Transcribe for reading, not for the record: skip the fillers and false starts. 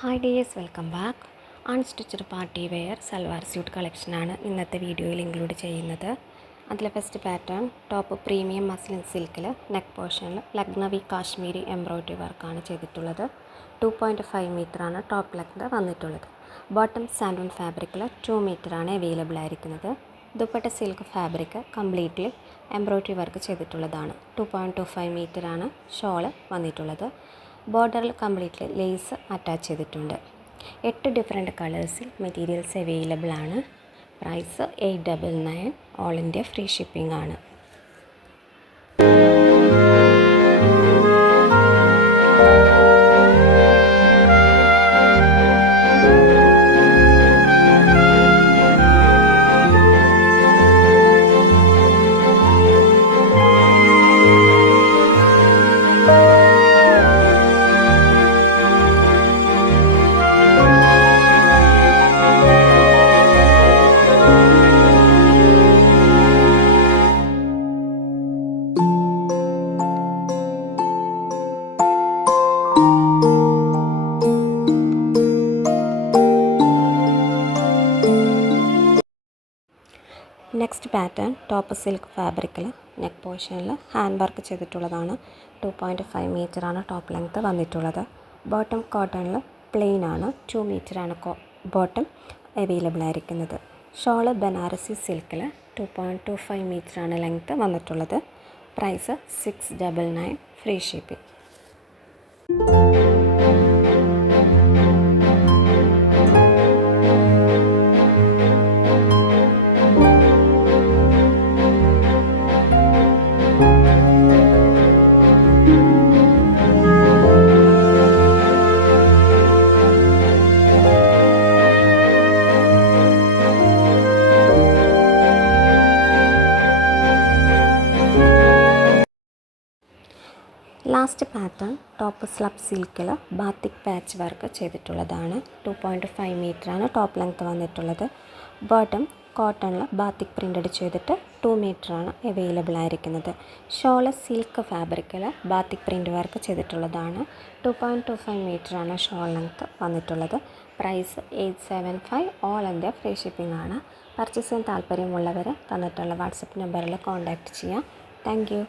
Hi dears, welcome back. Unstitched party wear salwar suit കളക്ഷനാണ് ഇന്നത്തെ വീഡിയോയിൽ ഇൻക്ലൂഡ് ചെയ്യുന്നത്. അതിലെ first pattern top premium muslin സിൽക്കിൽ നെക്ക് പോർഷനിൽ ലക്നവി കാശ്മീരി എംബ്രോയ്ഡറി വർക്കാണ് ചെയ്തിട്ടുള്ളത്. 2.5 മീറ്ററാണ് ടോപ്പ് ലെങ്ത് വന്നിട്ടുള്ളത്. ബോട്ടം സാൻഡൂൺ ഫാബ്രിക്കിൽ 2 മീറ്ററാണ് അവൈലബിൾ ആയിരിക്കുന്നത്. Dupatta silk fabric completely embroidery work ചെയ്തിട്ടുള്ളതാണ്. 2.25 മീറ്ററാണ് ഷോള് വന്നിട്ടുള്ളത്. ബോർഡറിൽ കംപ്ലീറ്റ്ലി ലേസ് അറ്റാച്ച് ചെയ്തിട്ടുണ്ട്. 8 ഡിഫറെൻറ്റ് കളേഴ്സിൽ മെറ്റീരിയൽസ് അവൈലബിൾ ആണ്. Price 899. All India free shipping ആണ്. നെക്സ്റ്റ് പാറ്റേൺ ടോപ്പ് സിൽക്ക് ഫാബ്രിക്കിൽ നെക്ക് പോർഷനിൽ ഹാൻഡ് വർക്ക് ചെയ്തിട്ടുള്ളതാണ്. 2.5 മീറ്ററാണ് ടോപ്പ് ലെങ്ത്ത് വന്നിട്ടുള്ളത്. ബോട്ടം കോട്ടണിൽ പ്ലെയിൻ ആണ്. 2 മീറ്ററാണ് ബോട്ടം അവൈലബിൾ ആയിരിക്കുന്നത്. ഷോള് ബനാറസി സിൽക്കിൽ 2.25 മീറ്ററാണ് ലെങ്ത്ത് വന്നിട്ടുള്ളത്. Price 699. Free shipping. Last pattern top slub സിൽക്കിൽ ബാത്തിക് പാച്ച് വർക്ക് ചെയ്തിട്ടുള്ളതാണ്. 2.5 മീറ്ററാണ് ടോപ്പ് ലെങ്ത്ത് വന്നിട്ടുള്ളത്. ബോട്ടം കോട്ടണിൽ ബാത്തിക് പ്രിൻ്റഡ് ചെയ്തിട്ട് 2 മീറ്ററാണ് അവൈലബിൾ ആയിരിക്കുന്നത്. ഷോള് സിൽക്ക് ഫാബ്രിക്കിൽ ബാത്തിക് പ്രിൻ്റ് വർക്ക് ചെയ്തിട്ടുള്ളതാണ്. 2.25 മീറ്ററാണ് ഷോൾ ലെങ്ത്ത് വന്നിട്ടുള്ളത്. Price 875. All India free shipping ആണ്. പർച്ചേസ് ചെയ്യാൻ താല്പര്യമുള്ളവർ തന്നിട്ടുള്ള വാട്സപ്പ് നമ്പറിൽ കോൺടാക്റ്റ് ചെയ്യാം. Thank U.